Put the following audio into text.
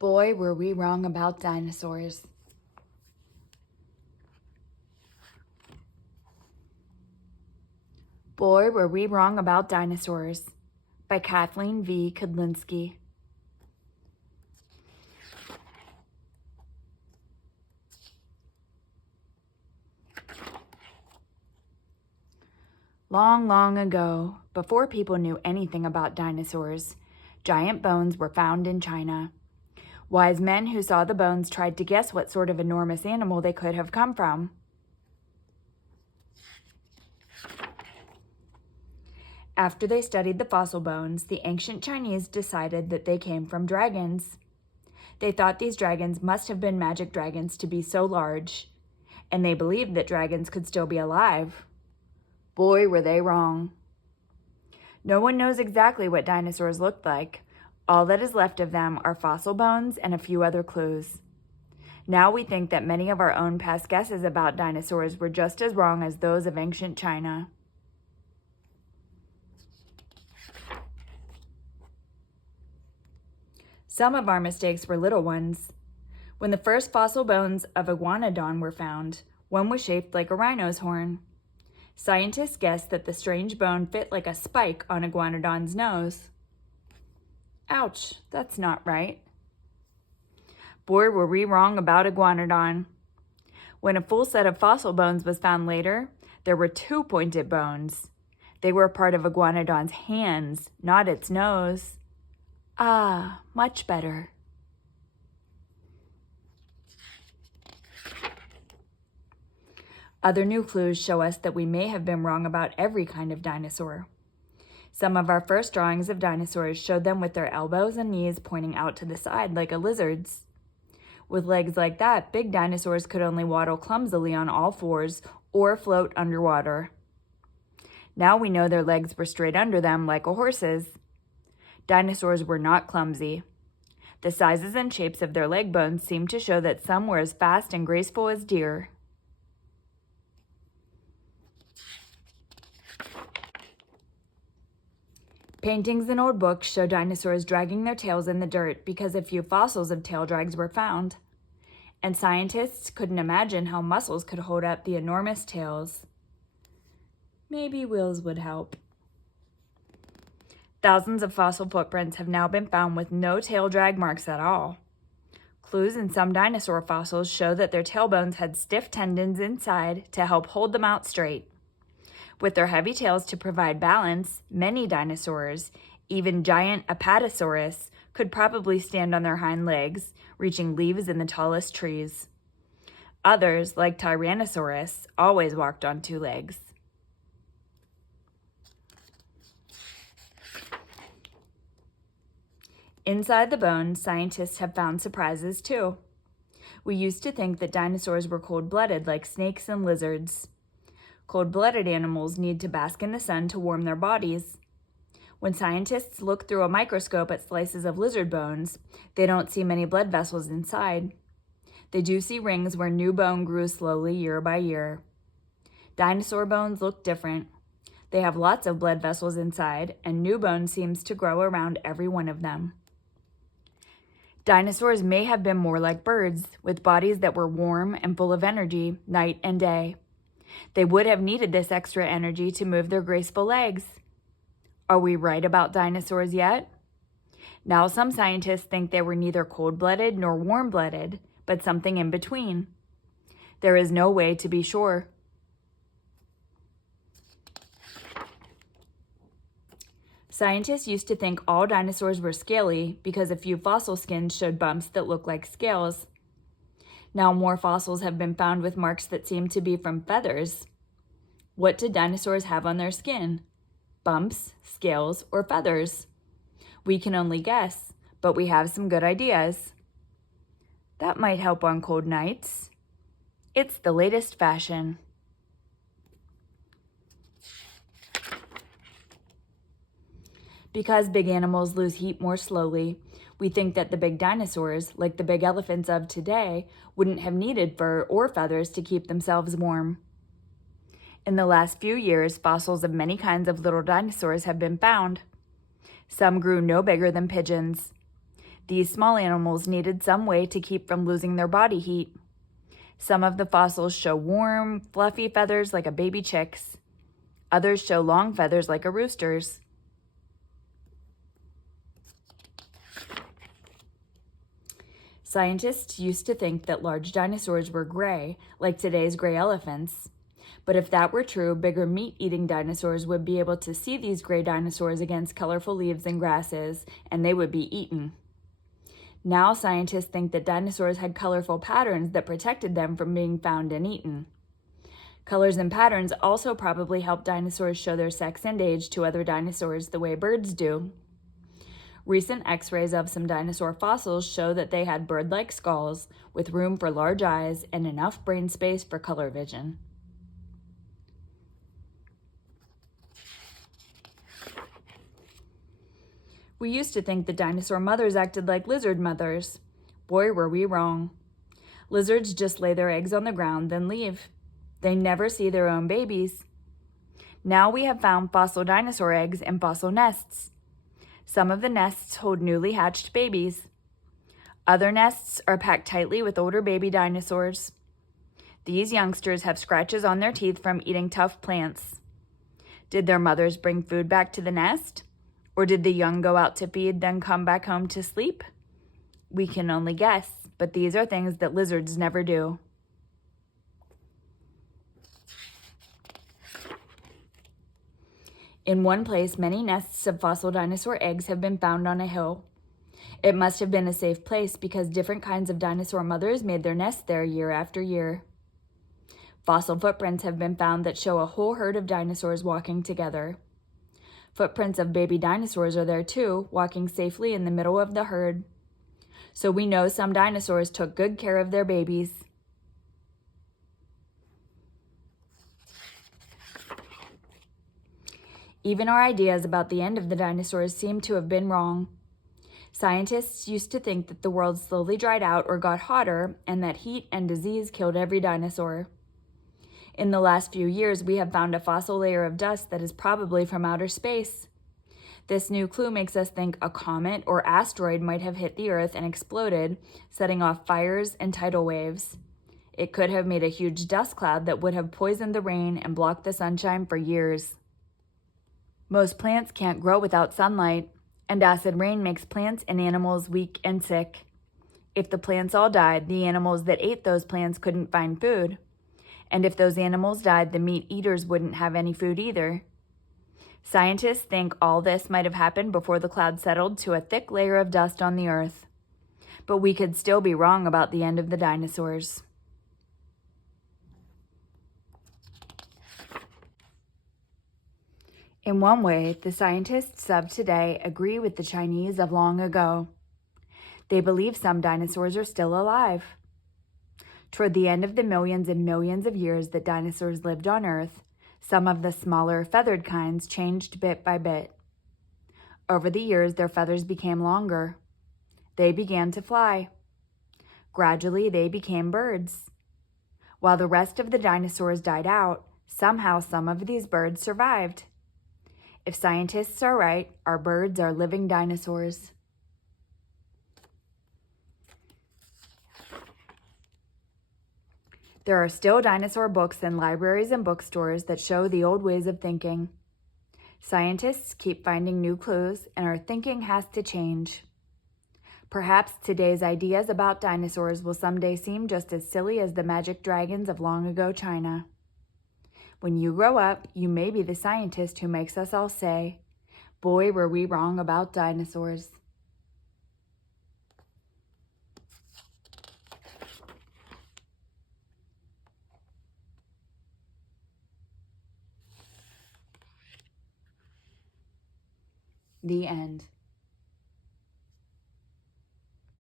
Boy, were we wrong about dinosaurs. Boy, were we wrong about dinosaurs by Kathleen V. Kudlinski. Long, long ago, before people knew anything about dinosaurs, giant bones were found in China. Wise men who saw the bones tried to guess what sort of enormous animal they could have come from. After they studied the fossil bones, the ancient Chinese decided that they came from dragons. They thought these dragons must have been magic dragons to be so large, and they believed that dragons could still be alive. Boy, were they wrong. No one knows exactly what dinosaurs looked like. All that is left of them are fossil bones and a few other clues. Now we think that many of our own past guesses about dinosaurs were just as wrong as those of ancient China. Some of our mistakes were little ones. When the first fossil bones of iguanodon were found, one was shaped like a rhino's horn. Scientists guessed that the strange bone fit like a spike on iguanodon's nose. Ouch, that's not right. Boy, were we wrong about iguanodon. When a full set of fossil bones was found later, there were two pointed bones. They were part of iguanodon's hands, not its nose. Ah, much better. Other new clues show us that we may have been wrong about every kind of dinosaur. Some of our first drawings of dinosaurs showed them with their elbows and knees pointing out to the side like a lizard's. With legs like that, big dinosaurs could only waddle clumsily on all fours or float underwater. Now we know their legs were straight under them like a horse's. Dinosaurs were not clumsy. The sizes and shapes of their leg bones seem to show that some were as fast and graceful as deer. Paintings and old books show dinosaurs dragging their tails in the dirt because a few fossils of tail drags were found. And scientists couldn't imagine how muscles could hold up the enormous tails. Maybe wheels would help. Thousands of fossil footprints have now been found with no tail drag marks at all. Clues in some dinosaur fossils show that their tailbones had stiff tendons inside to help hold them out straight. With their heavy tails to provide balance, many dinosaurs, even giant Apatosaurus, could probably stand on their hind legs, reaching leaves in the tallest trees. Others, like Tyrannosaurus, always walked on two legs. Inside the bone, scientists have found surprises too. We used to think that dinosaurs were cold-blooded like snakes and lizards. Cold-blooded animals need to bask in the sun to warm their bodies. When scientists look through a microscope at slices of lizard bones, they don't see many blood vessels inside. They do see rings where new bone grew slowly year by year. Dinosaur bones look different. They have lots of blood vessels inside, and new bone seems to grow around every one of them. Dinosaurs may have been more like birds, with bodies that were warm and full of energy night and day. They would have needed this extra energy to move their graceful legs. Are we right about dinosaurs yet? Now some scientists think they were neither cold-blooded nor warm-blooded, but something in between. There is no way to be sure. Scientists used to think all dinosaurs were scaly because a few fossil skins showed bumps that look like scales. Now more fossils have been found with marks that seem to be from feathers. What did dinosaurs have on their skin? Bumps, scales, or feathers? We can only guess, but we have some good ideas. That might help on cold nights. It's the latest fashion. Because big animals lose heat more slowly, we think that the big dinosaurs, like the big elephants of today, wouldn't have needed fur or feathers to keep themselves warm. In the last few years, fossils of many kinds of little dinosaurs have been found. Some grew no bigger than pigeons. These small animals needed some way to keep from losing their body heat. Some of the fossils show warm, fluffy feathers like a baby chick's. Others show long feathers like a rooster's. Scientists used to think that large dinosaurs were gray, like today's gray elephants. But if that were true, bigger meat-eating dinosaurs would be able to see these gray dinosaurs against colorful leaves and grasses, and they would be eaten. Now scientists think that dinosaurs had colorful patterns that protected them from being found and eaten. Colors and patterns also probably help dinosaurs show their sex and age to other dinosaurs the way birds do. Recent x-rays of some dinosaur fossils show that they had bird-like skulls with room for large eyes and enough brain space for color vision. We used to think that dinosaur mothers acted like lizard mothers. Boy, were we wrong. Lizards just lay their eggs on the ground, then leave. They never see their own babies. Now we have found fossil dinosaur eggs in fossil nests. Some of the nests hold newly hatched babies. Other nests are packed tightly with older baby dinosaurs. These youngsters have scratches on their teeth from eating tough plants. Did their mothers bring food back to the nest? Or did the young go out to feed, then come back home to sleep? We can only guess, but these are things that lizards never do. In one place, many nests of fossil dinosaur eggs have been found on a hill. It must have been a safe place because different kinds of dinosaur mothers made their nests there year after year. Fossil footprints have been found that show a whole herd of dinosaurs walking together. Footprints of baby dinosaurs are there too, walking safely in the middle of the herd. So we know some dinosaurs took good care of their babies. Even our ideas about the end of the dinosaurs seem to have been wrong. Scientists used to think that the world slowly dried out or got hotter, and that heat and disease killed every dinosaur. In the last few years, we have found a fossil layer of dust that is probably from outer space. This new clue makes us think a comet or asteroid might have hit the Earth and exploded, setting off fires and tidal waves. It could have made a huge dust cloud that would have poisoned the rain and blocked the sunshine for years. Most plants can't grow without sunlight, and acid rain makes plants and animals weak and sick. If the plants all died, the animals that ate those plants couldn't find food. And if those animals died, the meat eaters wouldn't have any food either. Scientists think all this might have happened before the cloud settled to a thick layer of dust on the Earth. But we could still be wrong about the end of the dinosaurs. In one way, the scientists of today agree with the Chinese of long ago. They believe some dinosaurs are still alive. Toward the end of the millions and millions of years that dinosaurs lived on Earth, some of the smaller, feathered kinds changed bit by bit. Over the years, their feathers became longer. They began to fly. Gradually, they became birds. While the rest of the dinosaurs died out, somehow some of these birds survived. If scientists are right, our birds are living dinosaurs. There are still dinosaur books in libraries and bookstores that show the old ways of thinking. Scientists keep finding new clues, and our thinking has to change. Perhaps today's ideas about dinosaurs will someday seem just as silly as the magic dragons of long ago China. When you grow up, you may be the scientist who makes us all say, "Boy, were we wrong about dinosaurs." The end.